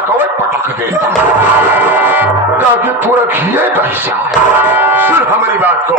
पटक देता ताकि पूरा घिए बह जाए। सुन हमारी बात को।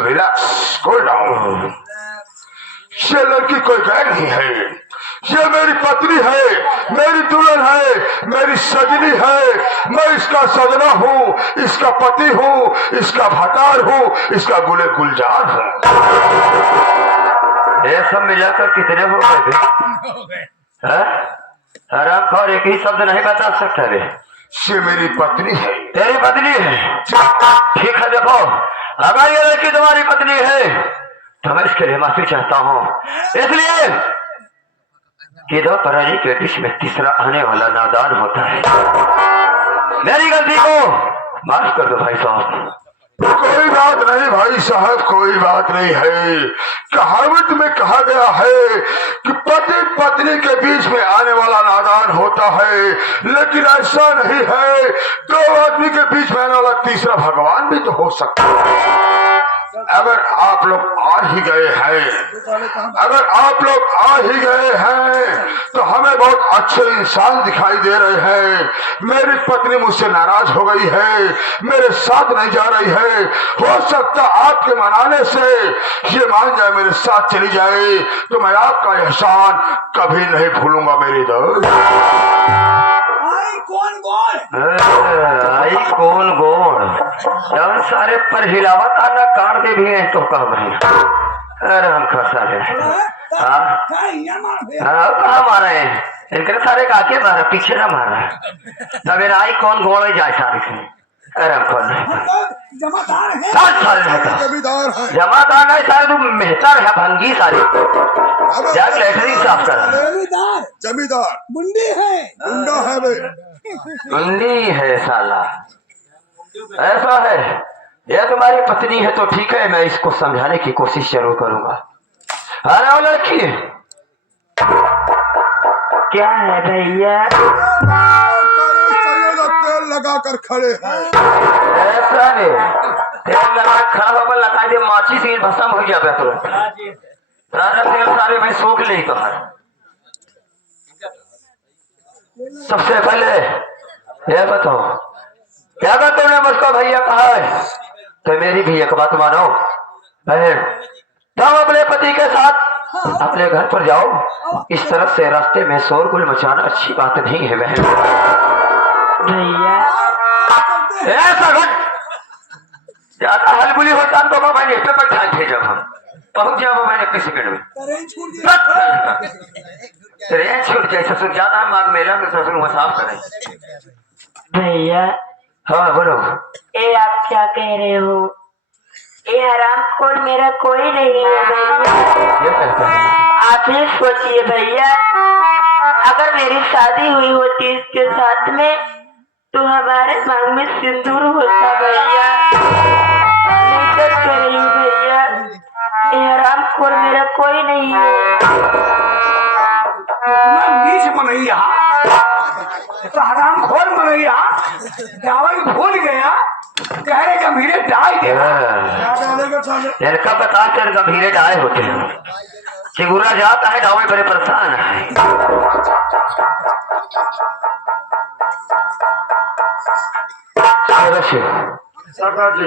Relax cool down. ये लड़की कोई गैर नहीं है, ये मेरी पत्नी है, मेरी दुल्हन है, मेरी सजनी है। मैं इसका सजना हूँ, इसका पति हूँ, इसका भटार हूँ, इसका गुले गुलजार हूँ। ये सब मिलाकर कितने हो गए? आराम खोर एक ही शब्द नहीं बता सकता रे। ये मेरी पत्नी है। तेरी पत्नी है? ठीक है, देखो अगर ये लड़की तुम्हारी पत्नी है तो मैं इसके लिए माफी चाहता हूँ, इसलिए कि दो परानी के बीच में तीसरा आने वाला नादान होता है। मेरी गलती को माफ कर दो भाई साहब। कोई बात नहीं भाई साहब, कोई बात नहीं है। कहावत में कहा गया है कि पति पत्नी के बीच में आने वाला नादान होता है, लेकिन ऐसा नहीं है। दो आदमी के बीच में आने वाला तीसरा भगवान भी तो हो सकता है। अगर आप लोग आ ही गए हैं, अगर आप लोग आ ही गए हैं तो हमें बहुत अच्छे इंसान दिखाई दे रहे हैं। मेरी पत्नी मुझसे नाराज हो गई है, मेरे साथ नहीं जा रही है। हो सकता आपके मनाने से ये मान जाए, मेरे साथ चली जाए, तो मैं आपका एहसान कभी नहीं भूलूंगा मेरी दोस्त। आई कौन गोण जब सारे पर हिलावत आना काट दे भी है तो कह भाई अरे हम खसा है। हाँ कहाँ मारा है इनके सारे का आगे मारा पीछे ना मारा तब आई कौन घोड़े जाए सारे से अरे कौन जमादार है जमींदार है जमादार नहीं सारे तू मेहतर है भंगी सारे जाके लेटरिन साफ करा जमींदार जमींदार मुंडी है गुंडा है बे उंडी है साला ऐसा है यह तुम्हारी पत्नी है तो ठीक है मैं इसको समझाने की कोशिश जरूर करूंगा अरे वो लड़की क्या है भैया तेल लगा कर खड़े हैं ऐसा है तेल लगा खड़ा होकर लगा दे माची से भस्म हो गया तुरंत सारा तेल सारे भाई सोख ले तो है सबसे पहले यह बताओ क्या बात तुमने मुझको भैया कहा है तो मेरी भी एक बात मानो बहन तुम अपने पति के साथ अपने घर पर जाओ इस तरफ से रास्ते में शोरगुल मचाना अच्छी बात नहीं है बहन भैया ऐसा ज्यादा हलबुली होता तो मैंने पे पर ठाक भेजा हम पहुंच जाओ मैंने किस सेकंड में ट्रेन छूट जाए ससुर ज्यादा मांग मेला में ससुर वो साफ करे भैया हाँ बोलो ये आप क्या कह रहे हो ये हरामखोर मेरा कोई नहीं है भैया ये कहता है आप ही सोचिए भैया अगर मेरी शादी हुई होती इसके साथ में तो हमारे मांग में सिंदूर होता भैया नहीं सच कह रही हूँ भैया ये हरामखोर मेरा कोई नहीं है नीच मनैया तो हराम खोर मनैया दावल भूल गया कह रहे गंभीरे डाल दे इनका बता कर गंभीरे डाले होते हैं चिगुरा जाता है डावे बड़े परेशान है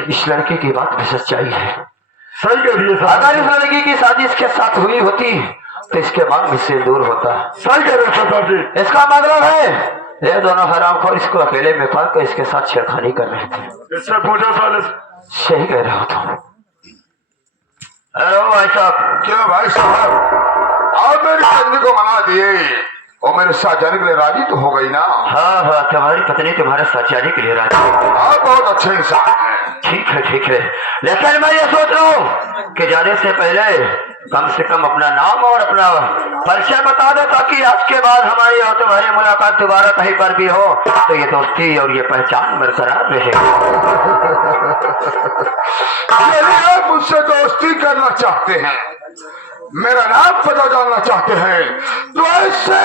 इस लड़के की बात में सच्चाई है सही कह रही है अगर इस लड़की की शादी इसके साथ हुई होती तो इसके मांग में से दूर होता सही कह रहे हैं सरदार जी इसका मतलब है ये दोनों हरामखोर इसको अकेले में पाकर इसके साथ छेड़खानी कर रहे थे इससे पूछो साले सही कह रहे हो तुम अरे भाई साहब क्या भाई साहब आप मेरी पत्नी को मना दिए और मेरे साथ जाने के लिए राजी तो हो गई ना हाँ हाँ तुम्हारी पत्नी तुम्हारे साथ जाने के लिए राजी है। आप बहुत अच्छे इंसान हैं ठीक है लेकिन मैं ये सोच रहा हूँ कि जाने से पहले कम से कम अपना नाम और अपना परिचय बता दो ताकि आज के बाद हमारी और तुम्हारी मुलाकात दोबारा कहीं पर भी हो तो ये दोस्ती और ये पहचान बरकरार रहे यदि आप मुझसे दोस्ती करना चाहते हैं मेरा नाम पता जानना चाहते हैं तो ऐसे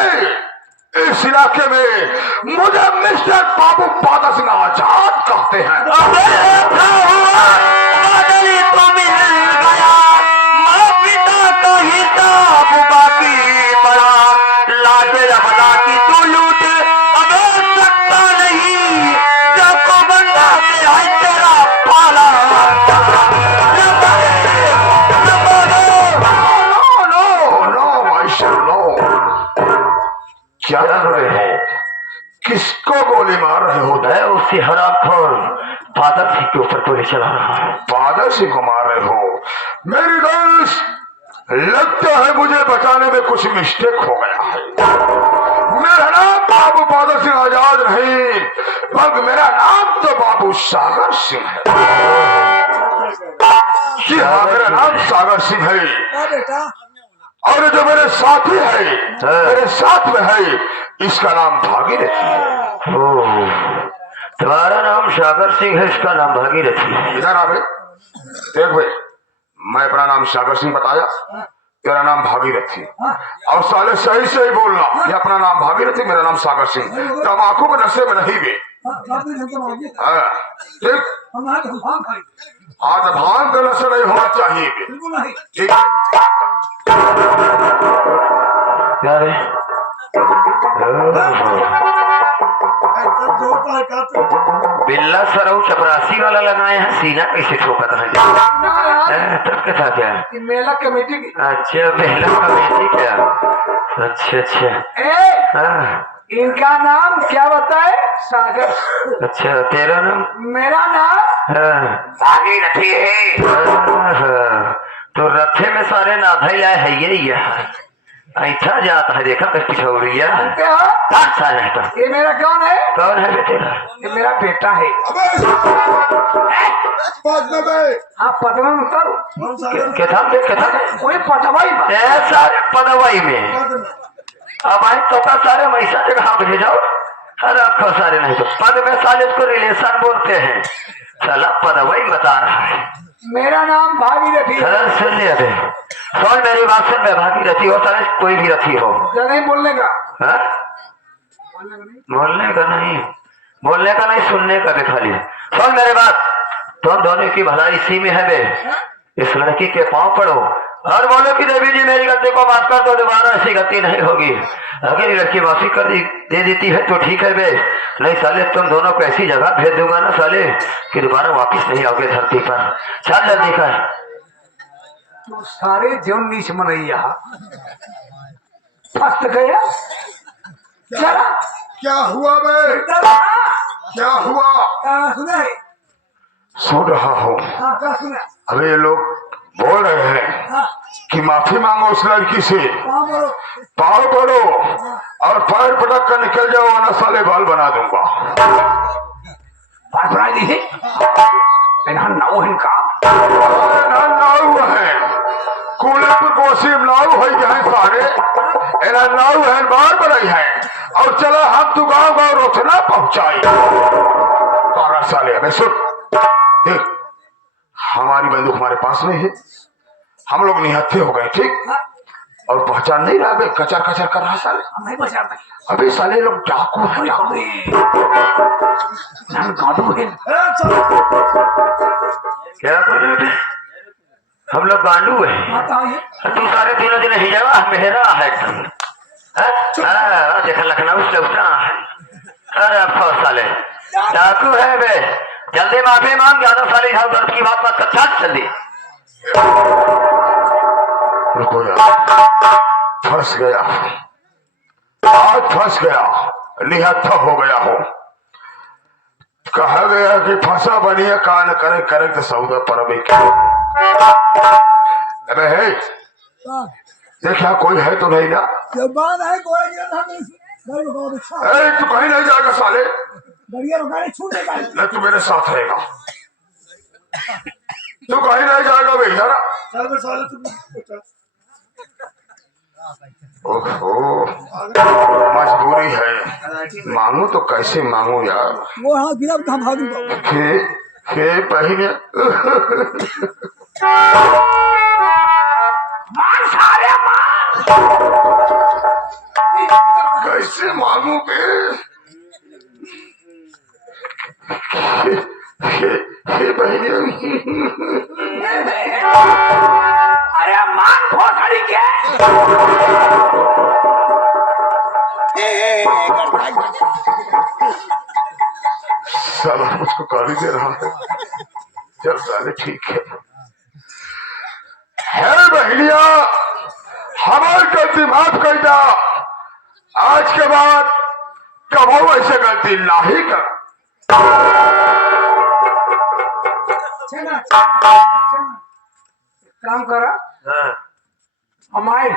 इस इलाके में मुझे मिस्टर बाबू पादा सिंह आजाद कहते हैं क्या कर रहे हो किसको गोली मार रहे हो मैं उसी हरामखोर फादर सिंह के ऊपर गोली चला रहा हूँ फादर सिंह को मार रहे हो मेरी दोस्त लगता है मुझे बताने में कुछ मिस्टेक हो गया है मेरा नाम बाबू फादर सिंह आजाद नहीं बल्कि मेरा नाम तो बाबू सागर सिंह है जी हाँ मेरा नाम सागर सिंह है बेटा और जो मेरे साथी है मेरे साथ में है इसका नाम भागीरथी है तुम्हारा नाम सागर सिंह है इसका नाम भागीरथी है इधर आ भाई देख भाई मैं अपना नाम सागर सिंह बताया तेरा नाम भागीरथी और साले सही सही बोलना ये अपना नाम भागीरथी मेरा नाम सागर सिंह तम्बाकू के नशे में नहीं भी ठीक हाँ तो भांग का नशा नहीं होना चाहिए ठीक क्या रे बिल्ला सरऊ चपरासी वाला लगाए हैं सीना कैसे ठोका था तब का था क्या मेला कमेटी की अच्छा मेला कमेटी क्या अच्छा इनका नाम क्या बताए सागर अच्छा तेरा नाम मेरा नाम भागीरथी है तो रथे में सारे ना भैया है ये ऐसा जाता है देखा कर पिछौड़िया जानते हो सारे है तो ये मेरा कौन है? कौन है बेटेरा ये मेरा बेटा है। हाँ पदमा मतलब क्या कोई पदवाई बा। सारे पदवाई में अब आए तो का सारे वैसा जगह भेजाओ अरे आपको सारे नहीं तो पद में साले उसको रिलेशन बोलते हैं साला पदवाई बता रहा है। मेरा नाम भागीरथी है। सुन लिया बे सुन मेरी बात सुन बे भागीरथी हो साले कोई भी रथी हो नहीं बोलने का हाँ? बोलने का नहीं सुनने का भी खाली सुन मेरे बात तुम दोनों की भलाई इसी में है बे इस लड़की के पांव पड़ो और बोलो कि देवी जी मेरी गलती को माफ कर दो दोबारा ऐसी गलती नहीं होगी। अगर ये लड़की माफी कर दे देती है तो ठीक है बे नहीं साले तुम दोनों को ऐसी जगह भेज दूंगा ना साले कि दोबारा वापिस नहीं आओगे धरती पर। चल जल्दी कर तो सारे जीवन नीच मनैया फंस गया। चला क्या हुआ बे क्या हुआ सुना सुन रहा हूँ क्या सुना अबे ये लोग बोल रहे हैं कि माफी मांगो उस लड़की से पाँव पड़ो और पैर पटक कर निकल जाओ वरना साले बाल बना दूंगा। बात बनाई दी है नाव इनका नाव है कूलेपुर कोसीम नाव है यहाँ सारे एना नाव है बार बनाई है और चला हम तू गाँव गाँव रोचना पहुंचाई तारा साले अबे सुन देख हमारी बंदूक हमारे पास में है हम लोग निहत्थे हो गए ठीक और पहचान नहीं रहा बे कचर कचर कर रहा साले नहीं बचा अभी साले लोग डाकू है गाड़ू है क्या बोल रहे हम लोग गांडू है तू सारे तीनों दिन ही जगह मेहरा है देखा लखनऊ से उठा है अरे अब साले डाकू है बे जल्दी माफी मांग ज्यादा साली झाड़ दर्द की बात मत कर जल्दी रुको यार फंस गया आज फंस गया निहत्था हो गया हो कहा गया कि फंसा बनिए कान करे करे तो सौदा पर अबे है देखा कोई है तो नहीं ना तू कहीं नहीं जाएगा साले नहीं तू मेरे साथ रहेगा तू कहीं नहीं जाएगा भैया ओहो मजबूरी है मांगू तो कैसे मांगू यार वो हाँ गिरा कहाँ भागूंगा के पहले कैसे मांगू बे अरे मान भोसड़ी के साला मुझको गाली दे रहा है चल साले ठीक है बहनिया हमारी गलती माफ कर दा आज के बाद कबो ऐसे गलती नहीं कर काम करा हमारे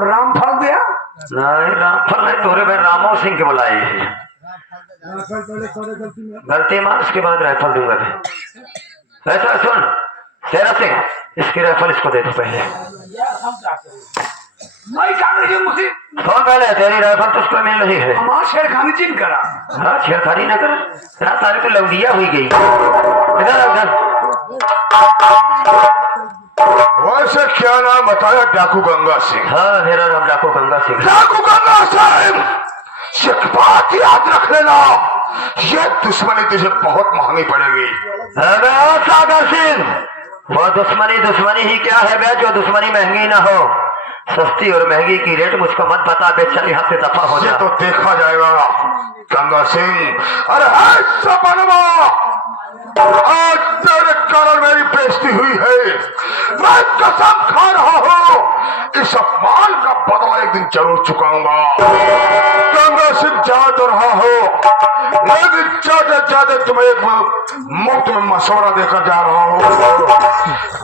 रामफल दिया नहीं रामफल नहीं तोरे भाई रामो सिंह के बुलाए गलती मार उसके बाद राइफल दूंगा मैं ऐसा सुन शेरा सिंह इसकी राइफल इसको दे दो पहले मुझे कौन पहले तेरी राइफल तो उसको मिल रही है हमारा शेरखानी चिन करा हाँ छेड़खानी न कर सारी तो लौडिया हुई गई इधर इधर वैसे क्या नाम बताया डाकू गंगा सिंह हाँ मेरा नाम डाकू गंगा सिंह डाकू गंगा सिंह एक बात याद रख लेना ये दुश्मनी तुझे बहुत महंगी पड़ेगी सागर सिंह वो दुश्मनी ही क्या है बे जो दुश्मनी महंगी ना हो सस्ती और महंगी की रेट मुझको मत बता बे चल यहाँ से दफा हो जाए तो देखा जाएगा गंगा सिंह अरे बनवा आज तेरे कारण मेरी बेइज्जती हुई है मैं कसम खा रहा हूँ इस अपमान का बदला एक दिन जरूर चुकाऊंगा गंगा सिंह जा तो रहा हो लेकिन ज्यादा तुम्हें एक मुफ्त में मशवरा देकर जा रहा हूँ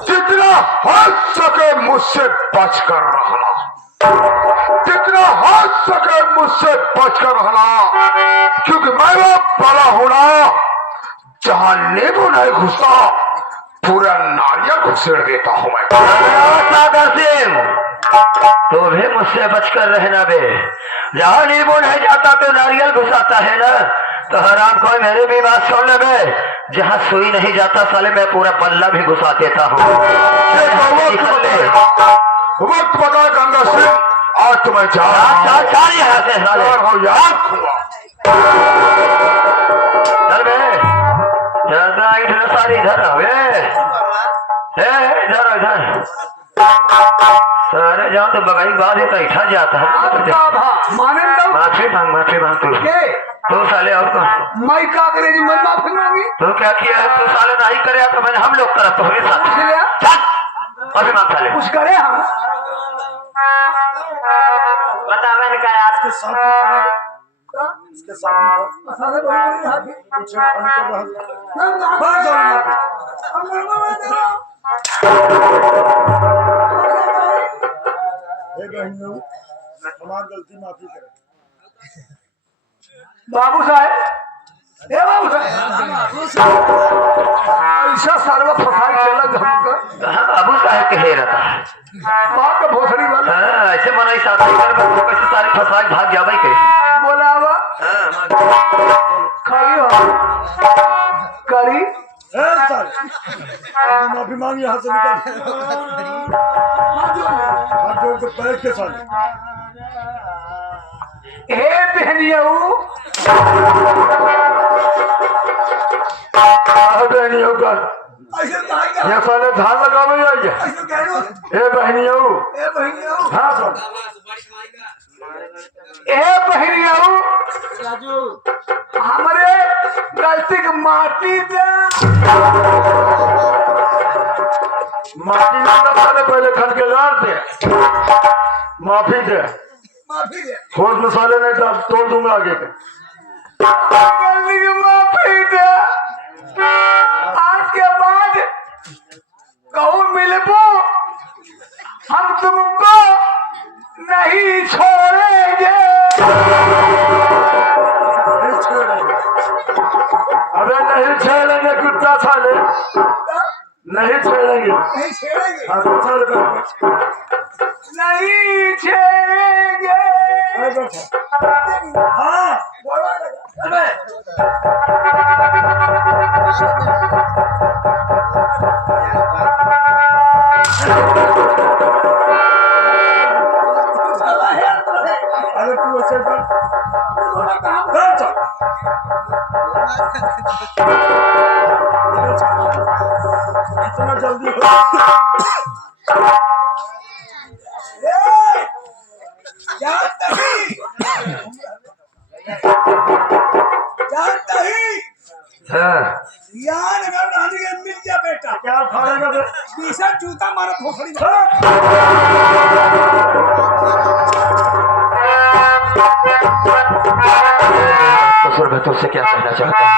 जितना हो सके सके मुझसे बच कर रहना, जितना हो सके मुझसे बच कर रहना, क्योंकि मैं वो बड़ा हूं ना, जहां नींबू नहीं घुसता पूरा नारियल घुसेड़ देता हूं मैं। सागर सिंह, तो भी मुझसे बचकर रहना बे। जहाँ नींबू नहीं जाता तो नारियल घुसाता है ना। तो हराम खोर मेरी भी बात सुन ले बे। जहाँ सुई नहीं जाता साले मैं पूरा बल्ला भी घुसा देता हूँ। वक्त बता गंगा सिंह, आज तुम्हें जा यहाँ से याद चल बे, सारी इधर इधर सारे जाओ तो बगाई बाद ही बैठा जाता है। माफी मांग तू साले और कौन? मैं क्या करे जी, मैं माफी मांगी। तू क्या किया है? तू साले नहीं करे तो मैंने हम लोग करा तुम्हारे साथ। माफी मांग साले। कुछ करे हम बता मैंने कहा आपके हमारी गलती माफी करे। बाबू साहब, ए बाबू साहब, ऐसा सर्व फसाई चलत हमका। कहाँ बाबू साहब के हे रहता है? बात का भोसड़ी वाला ऐसे मनाई साथ कैसे सारे फसाई भाग जावे कैसे? बोलावा खड़ी हो करी माफी मांग, यहाँ से निकल। हाथ जोड़ के पैर के साथ। हे बहनियों, बहनियों का ये साले धान लगावे जाइए। हे बहनियों, हाँ सर, हे बहनियों, हमारे गलती की माटी दे। माफी मांगा साले, पहले खन के लाल दे, माफी दे। होश में साले नहीं तो तोड़ दूंगा आगे के। गलती की माफी दे। आज के बाद कहूँ मिलबो, हम तुमको नहीं छोड़ेंगे। अबे नहीं छेड़ेंगे कुत्ता साले, नहीं छेड़ेंगे। हाँ तो चल कर। नहीं छेड़ेंगे। हाँ अरे तू ऐसे कर, इतना जल्दी यार अगर रानी के मिल गया बेटा क्या खाएगा? बीसा जूता मारा भोसड़ी। तो सर मैं तुझसे क्या कहना चाहता हूँ?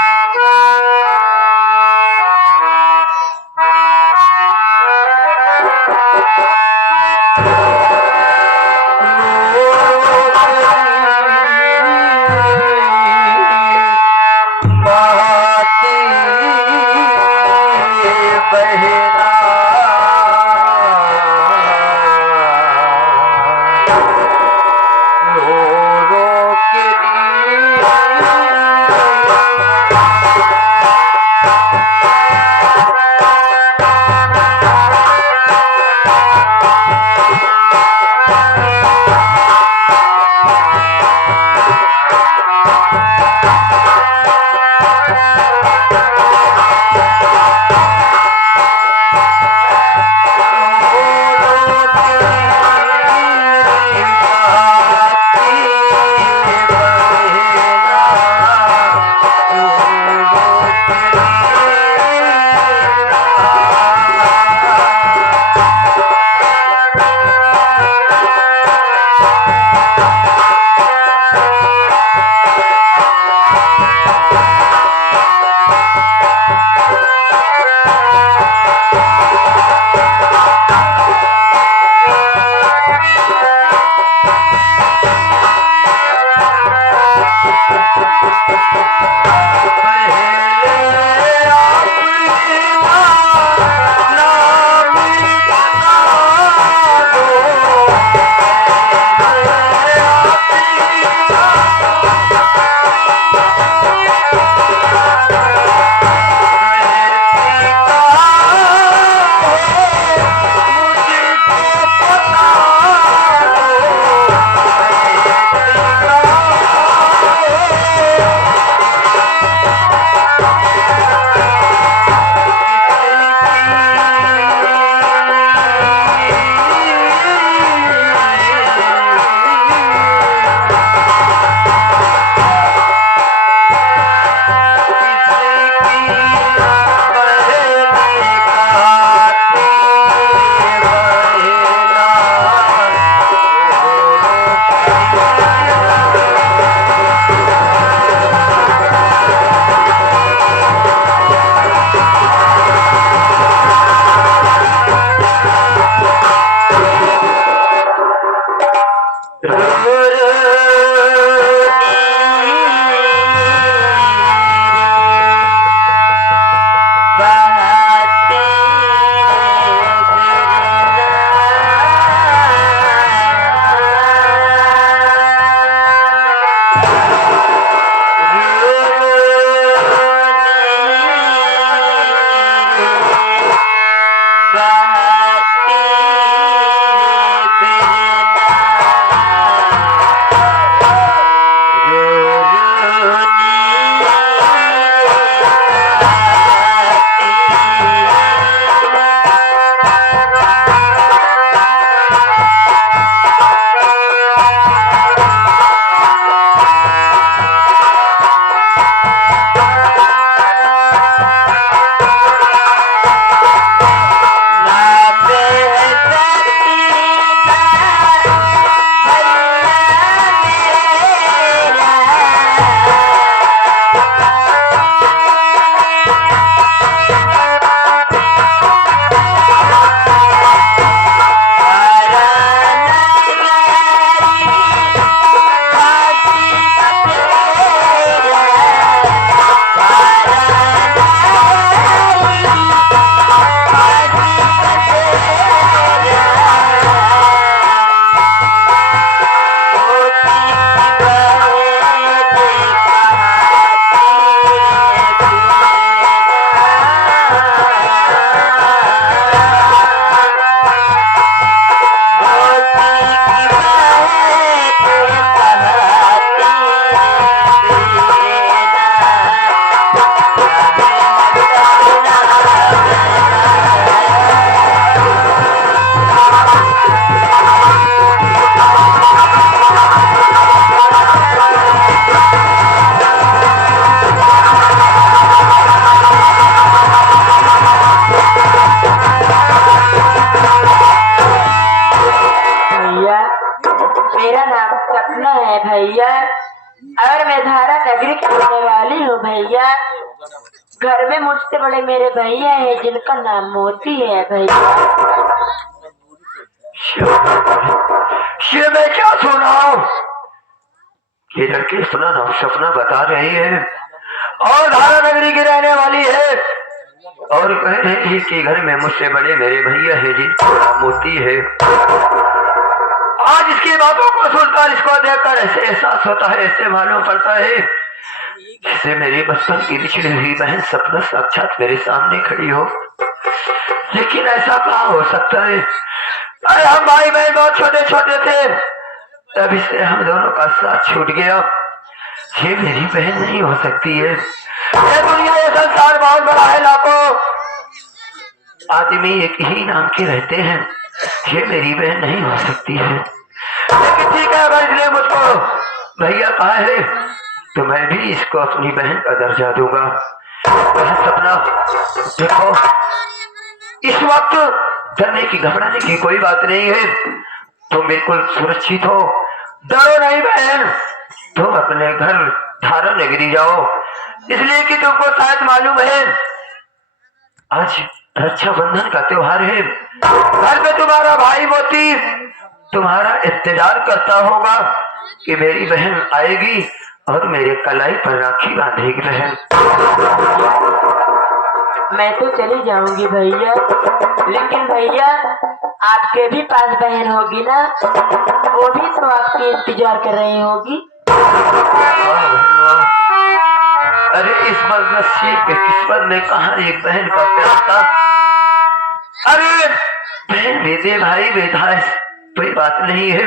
भैया और मैं धारा नगरी की रहने वाली हूँ भैया। घर में मुझसे बड़े मेरे भैया है जिनका नाम मोती है भैया। ये मैं क्या सुना? ये लड़की सुना ना सपना बता रही है और धारा नगरी की रहने वाली है और कह रही है कि घर में मुझसे बड़े मेरे भैया है जिनका नाम मोती है। आज इसकी बातों को सुनकर इसको देखकर ऐसे एहसास होता है, ऐसे मालूम पड़ता है जैसे मेरी बचपन की बिछड़ी हुई बहन सपना साक्षात मेरे सामने खड़ी हो। लेकिन ऐसा कहाँ हो सकता है? अरे हम भाई बहन बहुत छोटे छोटे थे, तभी से हम दोनों का साथ छूट गया। ये मेरी बहन नहीं हो सकती है। ये दुनिया ये संसार बहुत बड़ा है, लाखों आदमी एक ही नाम के रहते हैं। ये मेरी बहन नहीं हो सकती है। लेकिन ठीक है, अगर इसने मुझको भैया कहा है तो मैं भी इसको अपनी बहन का दर्जा दूंगा। सपना देखो, इस वक्त डरने की घबराने की कोई बात नहीं है। तुम बिल्कुल सुरक्षित हो, डरो नहीं बहन। तुम अपने घर धारा नगरी जाओ, इसलिए कि तुमको शायद मालूम है आज रक्षाबंधन का त्योहार है। घर पे तुम्हारा भाई मोती तुम्हारा इंतजार करता होगा कि मेरी बहन आएगी और मेरे कलाई पर राखी बांधेगी। बहन मैं तो चली जाऊंगी भैया, लेकिन भैया आपके भी पास बहन होगी ना, वो भी तो आपकी इंतजार कर रही होगी। अरे इस बदनसीब के किस्मत में कहा एक बहन का प्यार था। अरे बहन बेटे भाई बेटा कोई बात नहीं है,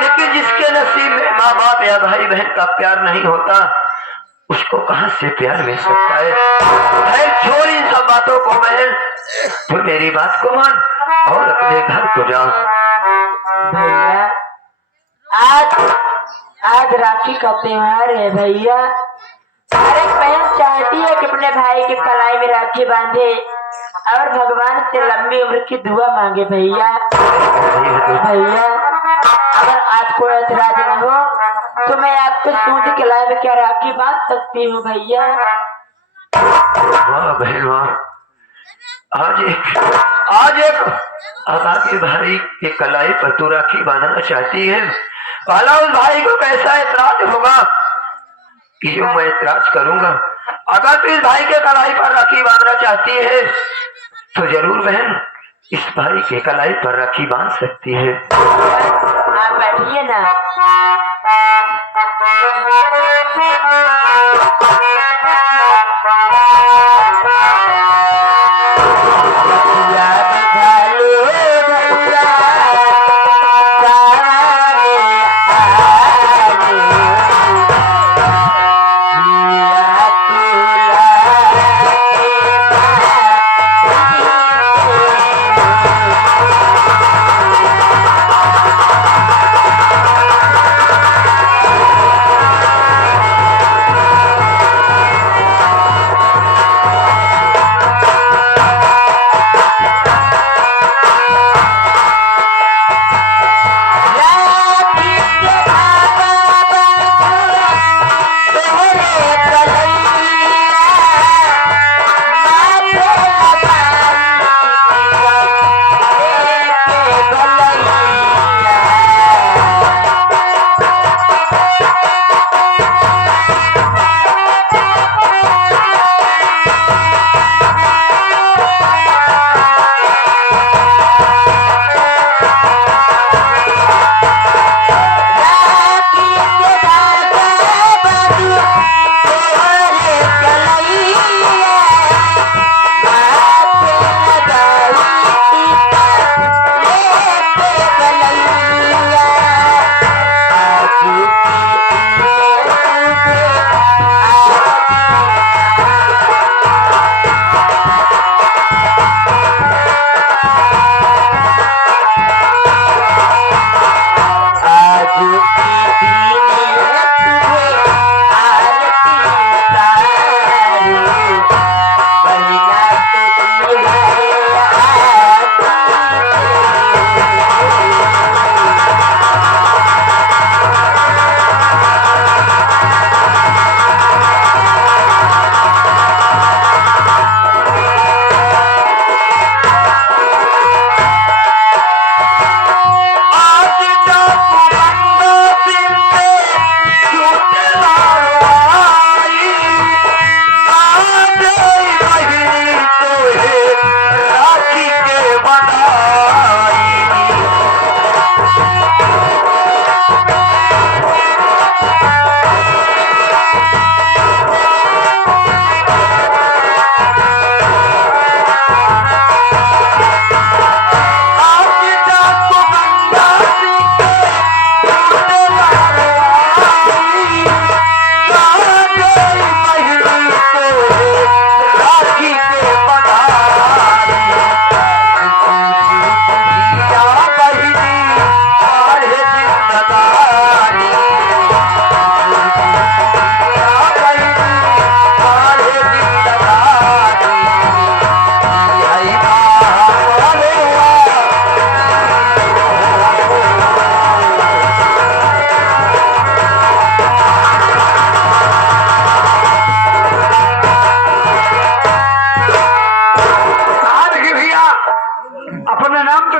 लेकिन जिसके नसीब में माँ बाप या भाई बहन का प्यार नहीं होता उसको कहां से प्यार मिल सकता है? छोड़ इन सब बातों को बहन, तू मेरी बात को मान और अपने घर को जा। भैया आज राखी का त्योहार है भैया। हर एक बहन चाहती है कि अपने भाई के कलाई में राखी बांधे और भगवान से लंबी उम्र की दुआ मांगे भैया। भैया अगर आज कोई ऐतराज न हो तो मैं आपके सूद के कलाई में क्या राखी बांध सकती हूँ भैया? वाह बहन वाह, आज एक आका के भाई के कलाई पर तू राखी बांधना चाहती है। भला उस भाई को कैसा ऐतराज होगा कि जो मैं ऐतराज करूंगा। अगर तू इस भाई के कलाई पर राखी बांधना चाहती है तो जरूर बहन इस भाई के कलाई पर राखी बांध सकती है। आप बैठिए ना।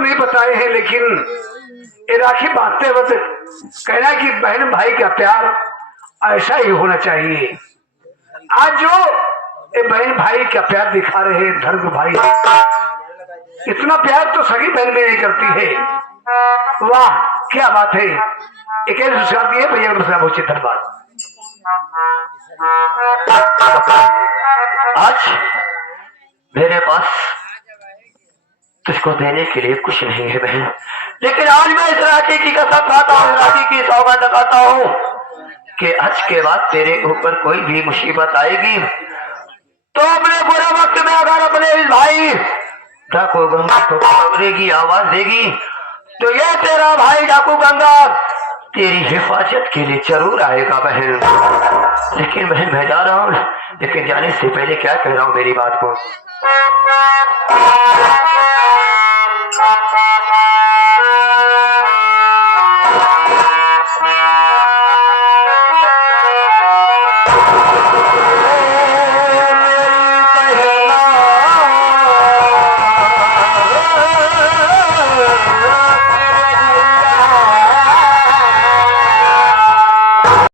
नहीं बताए हैं, लेकिन ये राखी बांधते वक्त कहना कि बहन भाई का प्यार ऐसा ही होना चाहिए। आज जो ये बहन भाई का प्यार दिखा रहे हैं धर्म भाई, इतना प्यार तो सगी बहन में नहीं करती है। वाह क्या बात है। एक शादी है भैया, दूसरा बहुत धन्यवाद। आज मेरे पास तुझको देने के लिए कुछ नहीं है बहन, लेकिन आज मैं इस राखी की कसम खाता हूँ, राखी की सौगंध खाता हूँ कि आज के बाद तेरे ऊपर कोई भी मुसीबत आएगी तो अपने बुरे वक्त में अगर अपने इस भाई डाकू गंगा को खबरेगी, आवाज देगी, तो ये तेरा भाई डाकू गंगा तेरी हिफाजत के लिए जरूर आएगा बहन। लेकिन बहन मैं जा रहा हूँ, लेकिन जाने से पहले क्या कह रहा हूँ मेरी बात को।